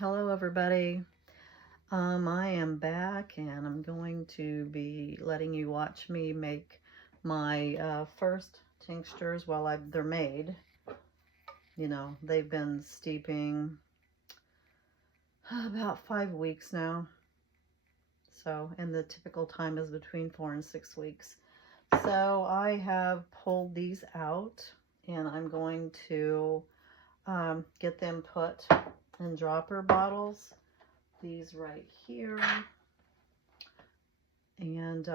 Hello everybody. I am back and I'm going to be letting you watch me make my first tinctures while they're made. You know, they've been steeping about 5 weeks now. So, and the typical time is between 4 and 6 weeks. So I have pulled these out and I'm going to get them put in dropper bottles. These right here. And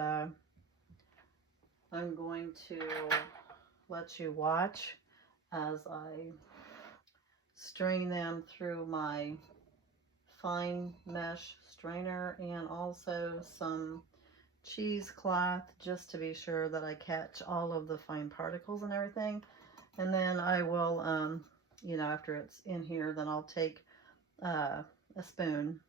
I'm going to let you watch as I strain them through my fine mesh strainer and also some cheesecloth just to be sure that I catch all of the fine particles and everything. And then I will, you know, after it's in here, then I'll take a spoon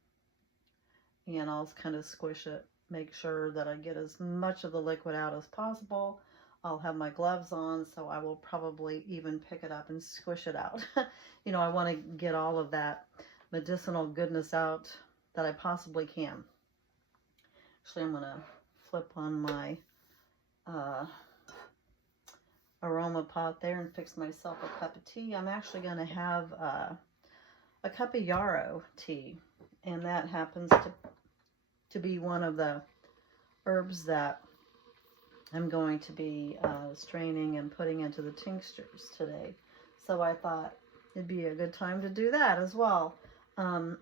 and I'll kind of squish it, make sure that I get as much of the liquid out as possible. I'll have my gloves on, so I will probably even pick it up and squish it out. You know, I want to get all of that medicinal goodness out that I possibly can. Actually, I'm going to flip on my aroma pot there and fix myself a cup of tea. I'm actually going to have a cup of yarrow tea, and that happens to be one of the herbs that I'm going to be straining and putting into the tinctures today. So I thought it'd be a good time to do that as well. I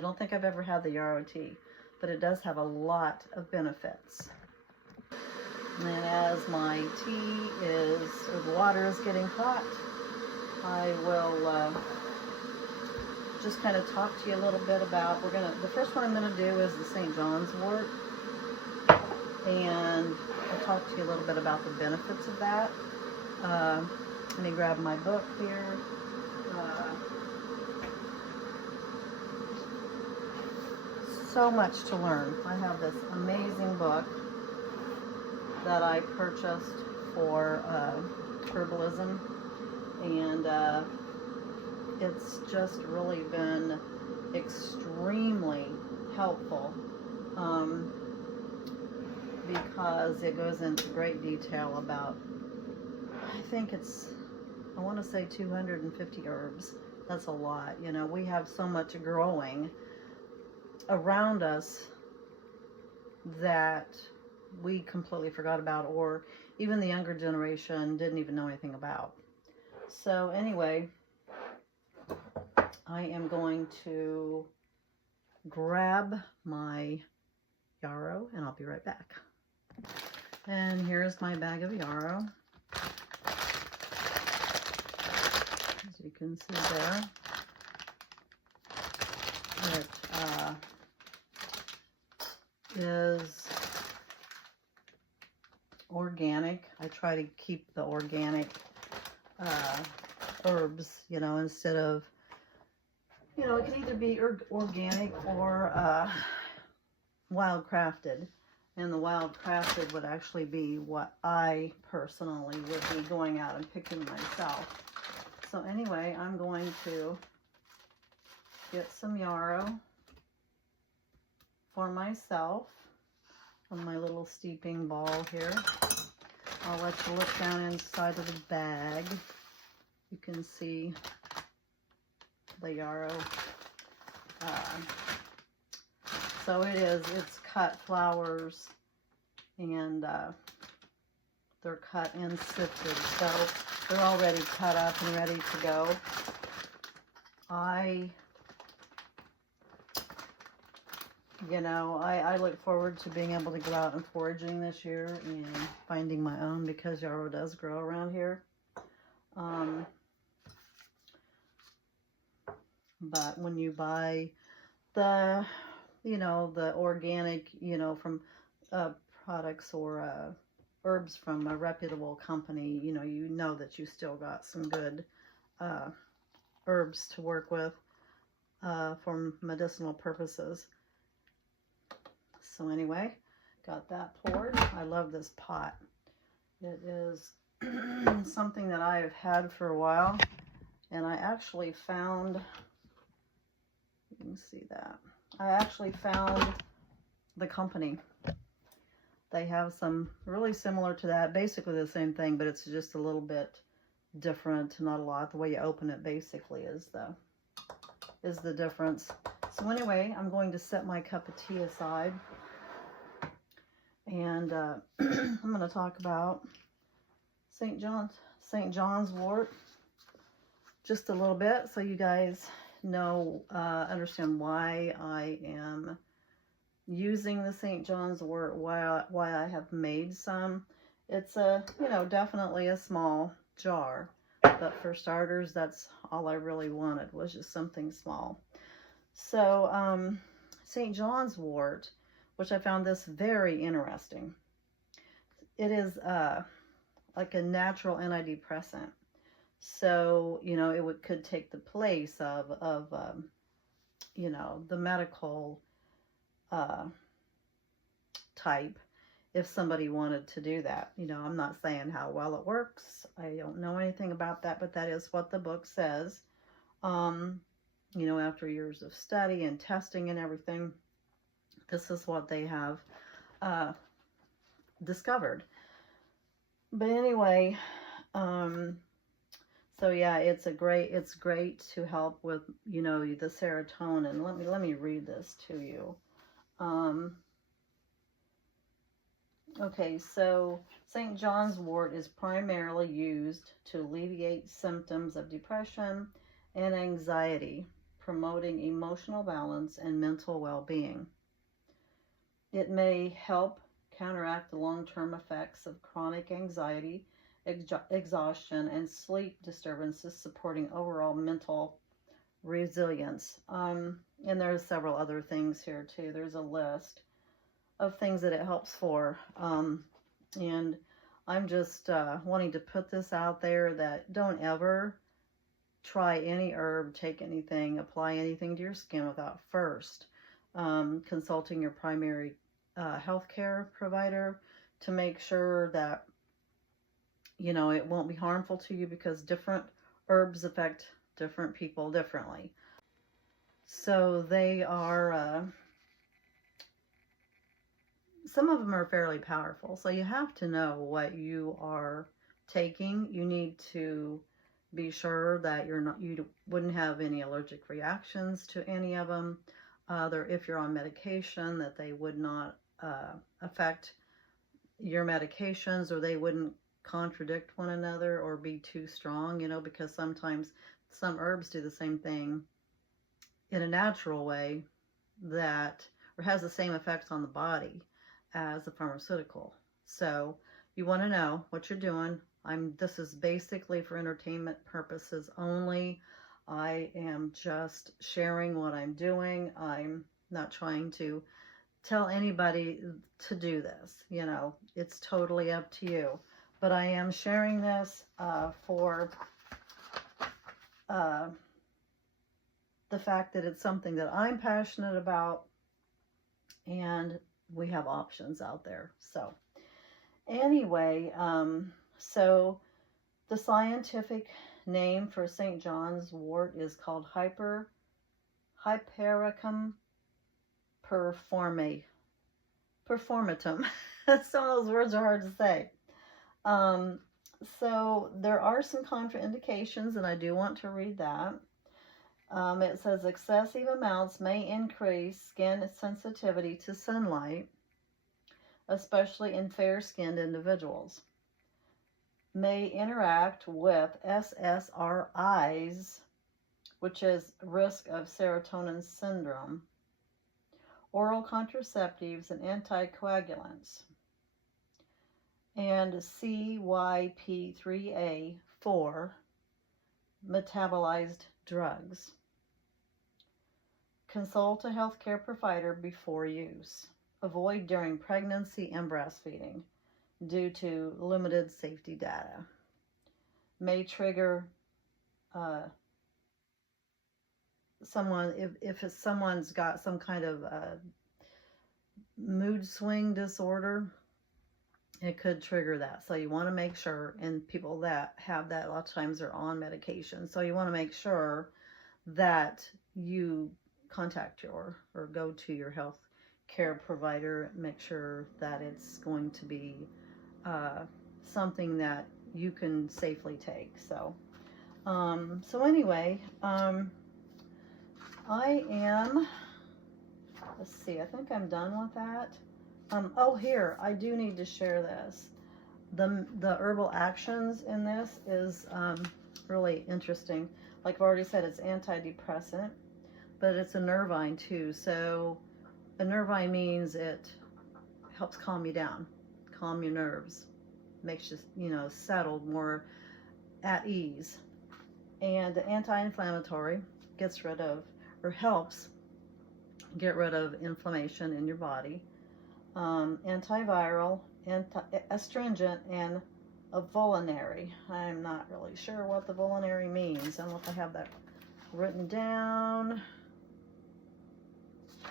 don't think I've ever had the yarrow tea, but it does have a lot of benefits. And as my tea is, or the water is getting hot, I will just kind of talk to you a little bit about, the first one I'm going to do is the St. John's wort. And I'll talk to you a little bit about the benefits of that. Let me grab my book here. So much to learn. I have this amazing book that I purchased for herbalism, and it's just really been extremely helpful because it goes into great detail about, I want to say 250 herbs. That's a lot. You know, we have so much growing around us that we completely forgot about, or even the younger generation didn't even know anything about. So anyway, I am going to grab my yarrow and I'll be right back. And here's my bag of yarrow. As you can see there, it is organic. I try to keep the organic herbs, you know, instead of, you know, it can either be organic or wild crafted. And the wild crafted would actually be what I personally would be going out and picking myself. So anyway, I'm going to get some yarrow for myself on my little steeping ball here. I'll let you look down inside of the bag. You can see the yarrow. So it's cut flowers, and they're cut and sifted. So they're already cut up and ready to go. I look forward to being able to go out and foraging this year and finding my own, because yarrow does grow around here. But when you buy the organic, from products or herbs from a reputable company, you know that you still got some good herbs to work with for medicinal purposes. So anyway, got that poured. I love this pot. It is something that I have had for a while, and I actually found You can see that. I actually found the company. They have some really similar to that, basically the same thing, but it's just a little bit different. Not a lot. The way you open it basically is the difference. So anyway, I'm going to set my cup of tea aside, and I'm going to talk about St. John's Wort just a little bit, so you guys know, understand why I am using the St. John's Wort, why I have made some. It's definitely a small jar, but for starters, that's all I really wanted, was just something small. So St. John's Wort, which I found this very interesting. It is like a natural antidepressant. So, it could take the place of the medical type, if somebody wanted to do that. I'm not saying how well it works. I don't know anything about that, but that is what the book says. After years of study and testing and everything, this is what they have discovered. But anyway, so yeah, it's great to help with, the serotonin. Let me read this to you. Okay, so St. John's Wort is primarily used to alleviate symptoms of depression and anxiety, promoting emotional balance and mental well-being. It may help counteract the long-term effects of chronic anxiety, exhaustion, and sleep disturbances, supporting overall mental resilience. And there's several other things here too. There's a list of things that it helps for. And I'm just wanting to put this out there, that don't ever try any herb, take anything, apply anything to your skin without first consulting your primary healthcare provider to make sure that it won't be harmful to you, because different herbs affect different people differently. So they are, some of them are fairly powerful. So you have to know what you are taking. You need to be sure that you wouldn't have any allergic reactions to any of them. If you're on medication, that they would not affect your medications, or they wouldn't contradict one another or be too strong, because sometimes some herbs do the same thing in a natural way or has the same effects on the body as a pharmaceutical. So you want to know what you're doing. This is basically for entertainment purposes only. I am just sharing what I'm doing. I'm not trying to tell anybody to do this. It's totally up to you. But I am sharing this for the fact that it's something that I'm passionate about, and we have options out there. So anyway, so the scientific name for St. John's Wort is called Hypericum performatum. Some of those words are hard to say. So there are some contraindications, and I do want to read that. It says excessive amounts may increase skin sensitivity to sunlight, especially in fair-skinned individuals. May interact with SSRIs, which is risk of serotonin syndrome, oral contraceptives, and anticoagulants, and CYP3A4 metabolized drugs. Consult a healthcare provider before use. Avoid during pregnancy and breastfeeding due to limited safety data. May trigger someone, if someone's got some kind of mood swing disorder, it could trigger that. So you want to make sure, and people that have that a lot of times are on medication. So you want to make sure that you contact your or go to your health care provider. Make sure that it's going to be something that you can safely take. So anyway, I am, let's see, I think I'm done with that. Oh, here, I do need to share this. The herbal actions in this is really interesting. Like I've already said, it's antidepressant, but it's a nervine too. So a nervine means it helps calm you down, calm your nerves, makes you, you know, settled, more at ease. And anti-inflammatory, gets rid of, or helps get rid of inflammation in your body. Antiviral, astringent, and a vulnerary. I'm not really sure what the vulnerary means. I don't know if I have that written down.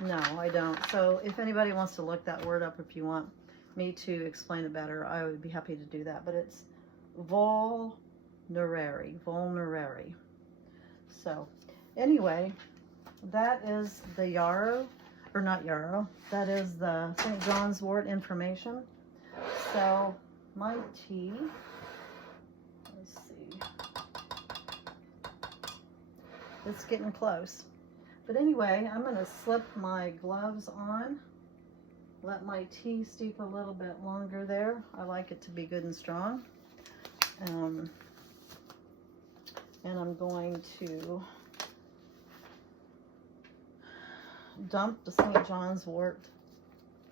No, I don't. So if anybody wants to look that word up, if you want me to explain it better, I would be happy to do that. But it's vulnerary. So anyway, that is the Yarrow, or not Yarrow, that is the St. John's Wort information. So my tea, let's see, it's getting close. But anyway, I'm going to slip my gloves on, let my tea steep a little bit longer there. I like it to be good and strong. And I'm going to dump the St. John's Wort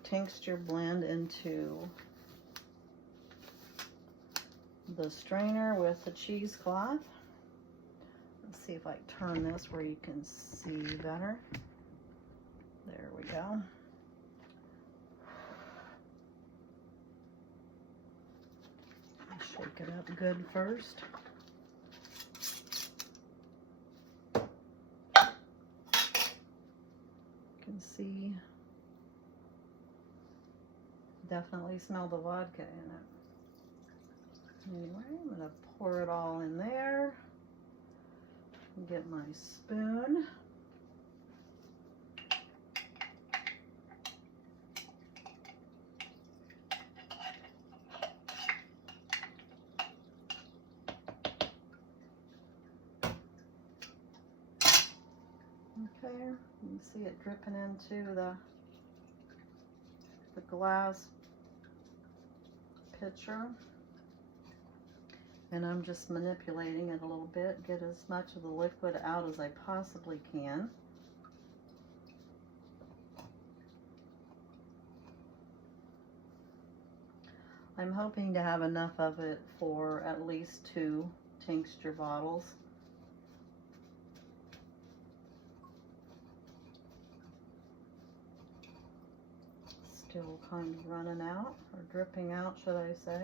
tincture blend into the strainer with the cheesecloth. Let's see if I turn this where you can see better. There we go. Shake it up good first. You can see, definitely smell the vodka in it. Anyway, I'm going to pour it all in there. Get my spoon. Okay, you can see it dripping into the glass pitcher. And I'm just manipulating it a little bit, get as much of the liquid out as I possibly can. I'm hoping to have enough of it for at least 2 tincture bottles. Still kind of running out, or dripping out, should I say.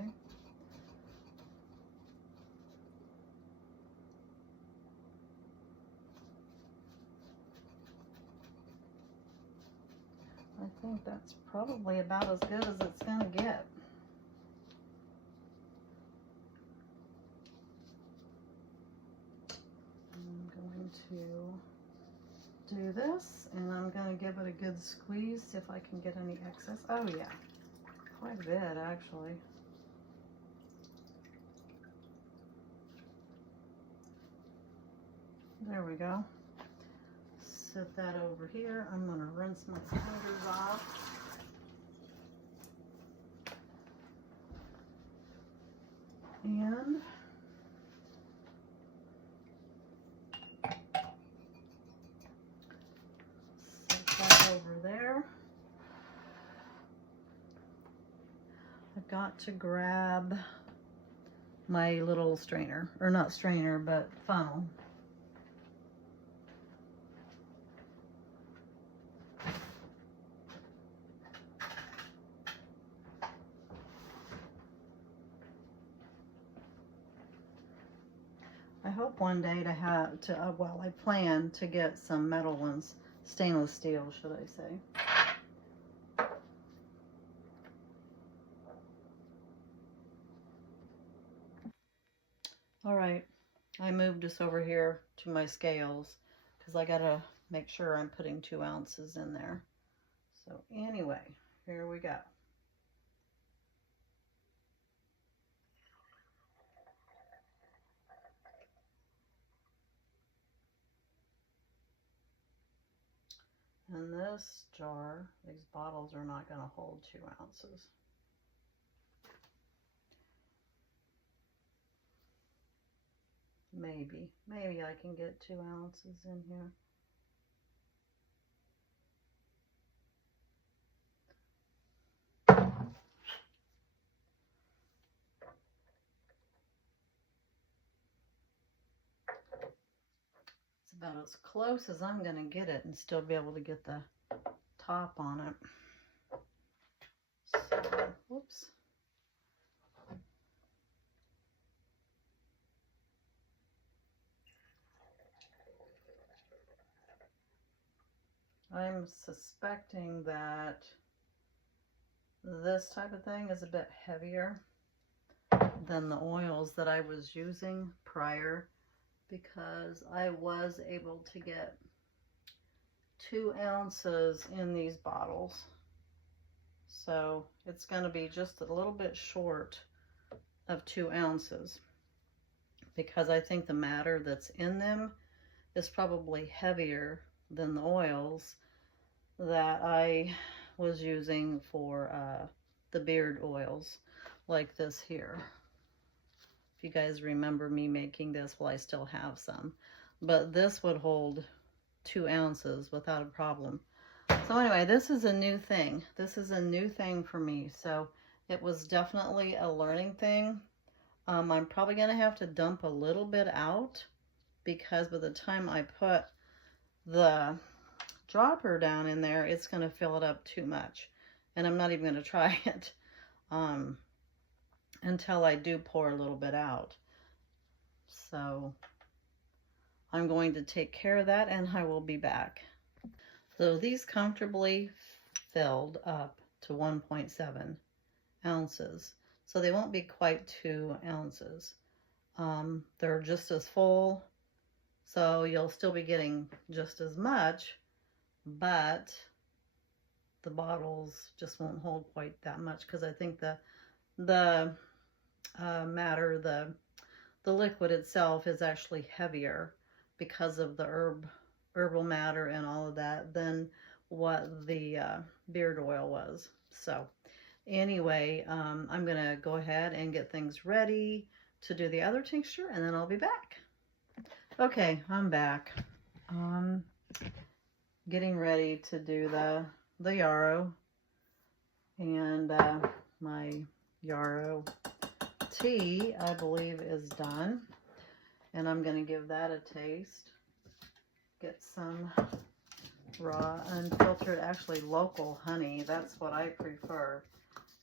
I think that's probably about as good as it's going to get. I'm going to do this, and I'm going to give it a good squeeze, see if I can get any excess. Oh yeah, quite a bit actually. There we go. Set that over here. I'm going to rinse my fingers off. And set that over there. I've got to grab my little strainer, or not strainer, but funnel. I hope one day to have, well, I plan to get some metal ones, stainless steel, should I say. All right, I moved this over here to my scales because I gotta make sure I'm putting 2 ounces in there. So anyway, here we go. In this jar, these bottles are not going to hold 2 ounces. Maybe I can get 2 ounces in here. It's about as close as I'm going to get it and still be able to get the top on it. So, whoops. I'm suspecting that this type of thing is a bit heavier than the oils that I was using prior, because I was able to get 2 ounces in these bottles. So it's going to be just a little bit short of 2 ounces, because I think the matter that's in them is probably heavier than the oils that I was using for the beard oils, like this here. If you guys remember me making this, well, I still have some, but this would hold 2 ounces without a problem. So anyway, this is a new thing. This is a new thing for me, so it was definitely a learning thing. I'm probably going to have to dump a little bit out, because by the time I put the dropper down in there, it's going to fill it up too much, and I'm not even going to try it until I do pour a little bit out. So I'm going to take care of that, and I will be back. So these comfortably filled up to 1.7 ounces, so they won't be quite 2 ounces. They're just as full, so you'll still be getting just as much, but the bottles just won't hold quite that much, because I think the matter, the liquid itself is actually heavier because of the herbal matter and all of that than what the beard oil was. So anyway, I'm gonna go ahead and get things ready to do the other tincture, and then I'll be back. Okay, I'm back. Getting ready to do the yarrow, and my yarrow tea, I believe, is done, and I'm going to give that a taste. Get some raw, unfiltered, actually local honey. That's what I prefer.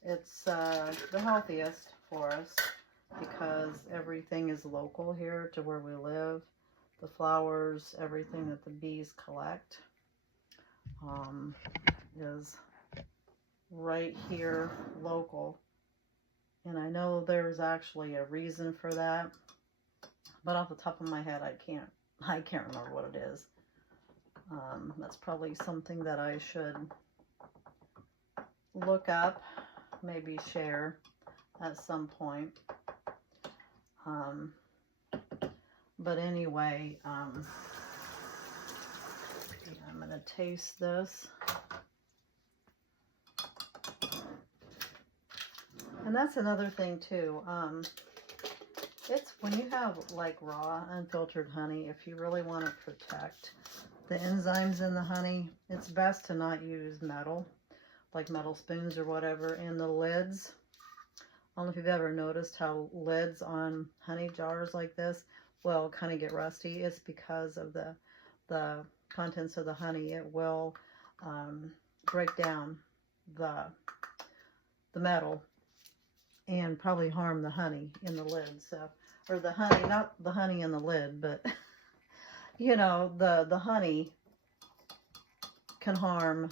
It's the healthiest for us, because everything is local here to where we live. The flowers, everything that the bees collect is right here local. And I know there's actually a reason for that, but off the top of my head, I can't remember what it is. That's probably something that I should look up, maybe share at some point. But anyway, I'm going to taste this. And that's another thing too. It's when you have like raw, unfiltered honey, if you really want to protect the enzymes in the honey, it's best to not use metal, like metal spoons or whatever, and the lids. I don't know if you've ever noticed how lids on honey jars like this will kind of get rusty. It's because of the contents of the honey. It will break down the metal and probably harm the honey in the lid. So, or the honey, not the honey in the lid, but you know, the honey can harm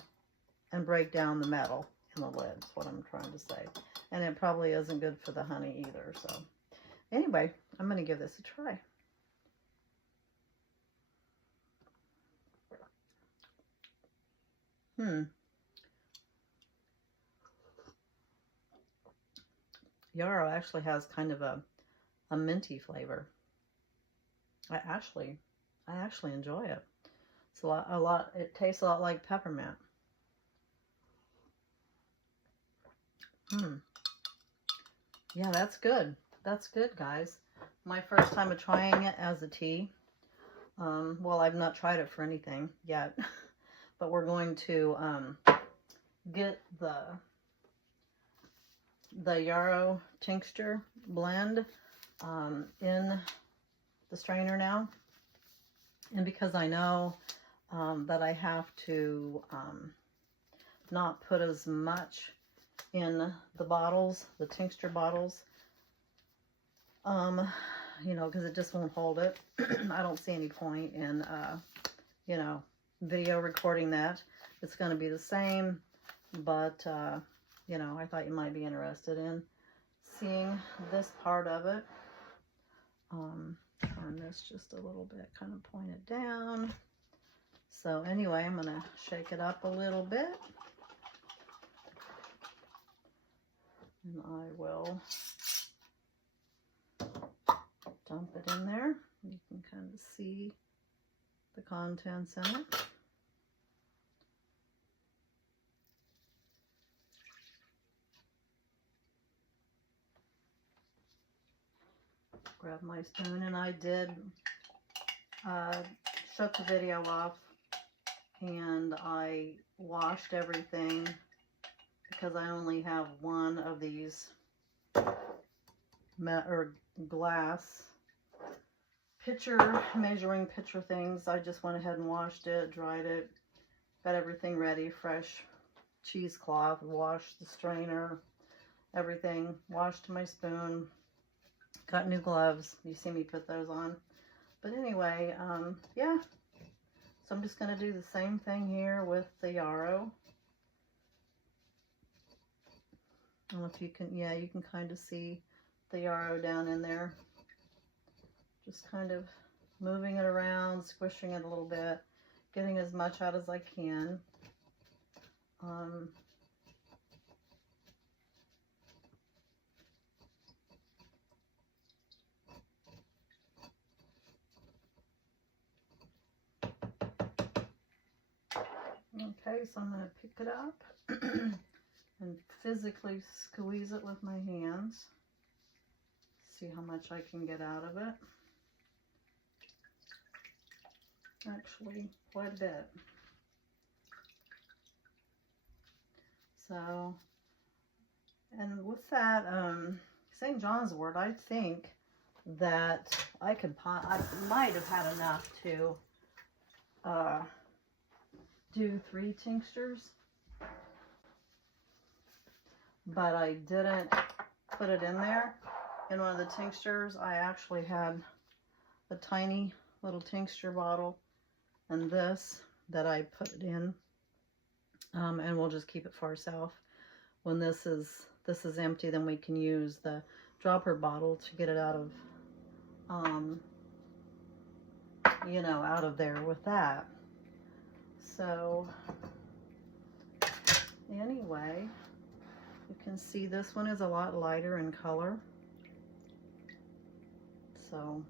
and break down the metal in the lid, is what I'm trying to say. And it probably isn't good for the honey either. So anyway, I'm going to give this a try. Yarrow actually has kind of a minty flavor. I actually enjoy it. It's a lot. It tastes a lot like peppermint. Yeah, that's good. That's good, guys. My first time of trying it as a tea. Well, I've not tried it for anything yet, but we're going to get the Yarrow tincture blend in the strainer now. And because I know that I have to not put as much in the bottles, the tincture bottles, you know, because it just won't hold it. I don't see any point in, you know, video recording that. It's going to be the same, but, you know, I thought you might be interested in seeing this part of it. Turn this just a little bit, kind of point it down. So anyway, I'm going to shake it up a little bit. And I will dump it in there. You can kind of see the contents in it. Grab my spoon, and I did shut the video off, and I washed everything because I only have one of these glass measuring pitcher things. I just went ahead and washed it, dried it, got everything ready, fresh cheesecloth, washed the strainer, everything, washed my spoon, got new gloves. You see me put those on. But anyway, yeah. So I'm just going to do the same thing here with the Yarrow. I don't know if you can, yeah, you can kind of see the Yarrow down in there. Just kind of moving it around, squishing it a little bit, getting as much out as I can. Okay, so I'm going to pick it up and physically squeeze it with my hands. See how much I can get out of it. Actually, quite a bit. So, and with that, St. John's wort, I think that I might have had enough to do 3 tinctures, but I didn't put it in there. In one of the tinctures, I actually had a tiny little tincture bottle, and this that I put it in, and we'll just keep it for ourselves. When this is empty, then we can use the dropper bottle to get it out of, you know, out of there with that. So anyway, you can see this one is a lot lighter in color. So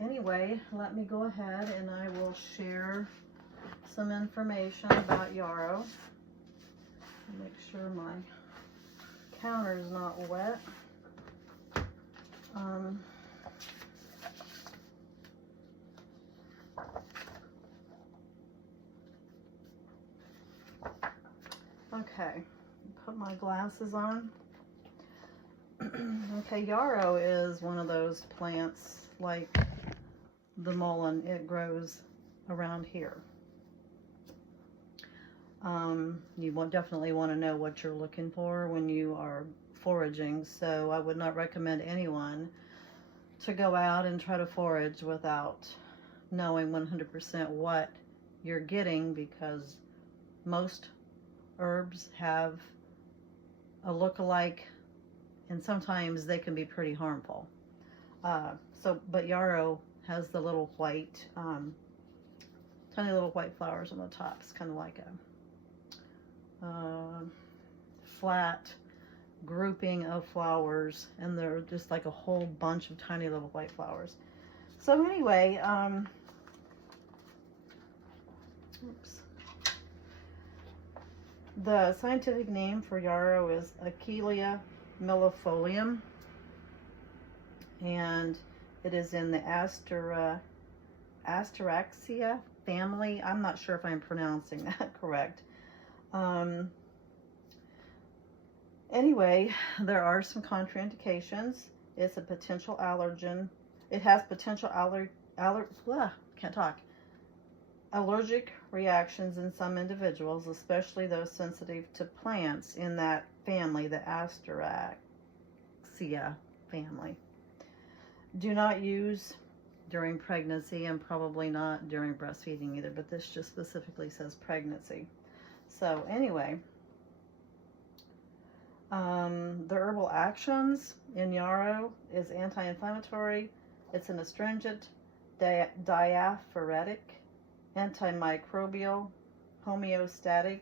anyway, let me go ahead and I will share some information about Yarrow. Make sure my counter is not wet. Okay, put my glasses on. Okay, Yarrow is one of those plants like the mullein. It grows around here. You definitely want to know what you're looking for when you are foraging, so I would not recommend anyone to go out and try to forage without knowing 100% what you're getting, because most herbs have a look-alike, and sometimes they can be pretty harmful. But Yarrow has the little white, tiny little white flowers on the top. It's kind of like a flat grouping of flowers, and they're just like a whole bunch of tiny little white flowers. So anyway, oops. The scientific name for yarrow is Achillea millefolium, and it is in the Asteraceae family. I'm not sure if I'm pronouncing that correct. Anyway, there are some contraindications. It's a potential allergen. It has potential allergic reactions in some individuals, especially those sensitive to plants in that family, the Asteraceae family. Do not use during pregnancy, and probably not during breastfeeding either, but this just specifically says pregnancy. So anyway, the herbal actions in yarrow is anti-inflammatory. It's an astringent, diaphoretic, antimicrobial, homeostatic,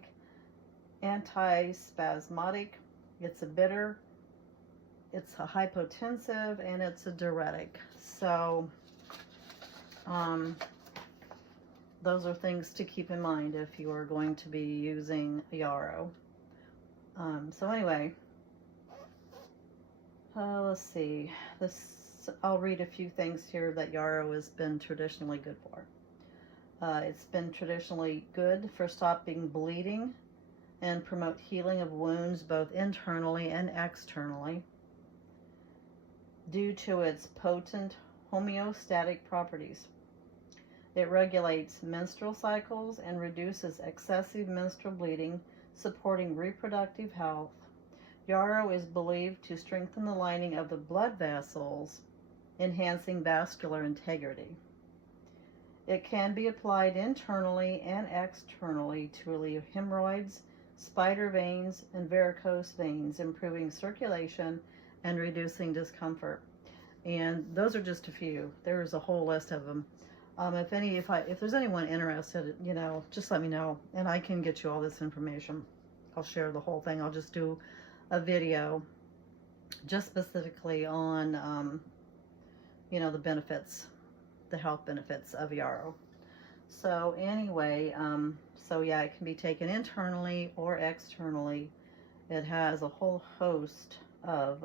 antispasmodic. It's a bitter, it's a hypotensive, and it's a diuretic. So those are things to keep in mind if you are going to be using yarrow. So anyway, let's see. I'll read a few things here that yarrow has been traditionally good for. It's been traditionally good for stopping bleeding and promote healing of wounds both internally and externally due to its potent homeostatic properties. It regulates menstrual cycles and reduces excessive menstrual bleeding, supporting reproductive health. Yarrow is believed to strengthen the lining of the blood vessels, enhancing vascular integrity. It can be applied internally and externally to relieve hemorrhoids, spider veins, and varicose veins, improving circulation and reducing discomfort. And those are just a few. There's a whole list of them. If there's anyone interested, just let me know, and I can get you all this information. I'll share the whole thing. I'll just do a video just specifically on, the benefits, the health benefits of yarrow. So anyway, yeah, it can be taken internally or externally. It has a whole host of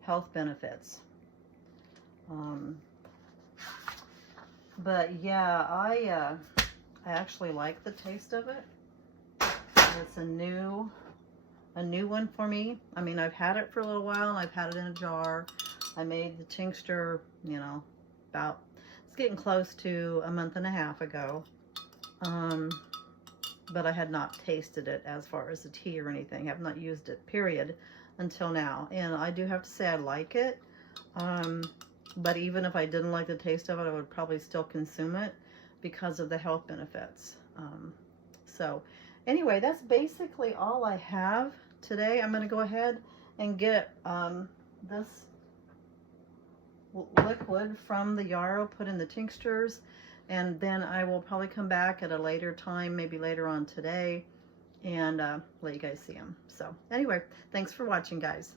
health benefits. But yeah, I actually like the taste of it. It's a new one for me. I mean, I've had it for a little while, and I've had it in a jar. I made the tincture, it's getting close to a month and a half ago. But I had not tasted it as far as the tea or anything. I have not used it, period, until now. And I do have to say I like it. But even if I didn't like the taste of it, I would probably still consume it because of the health benefits. So anyway, that's basically all I have today. I'm going to go ahead and get this liquid from the yarrow, put in the tinctures, and then I will probably come back at a later time, maybe later on today, and let you guys see them. So anyway, thanks for watching, guys.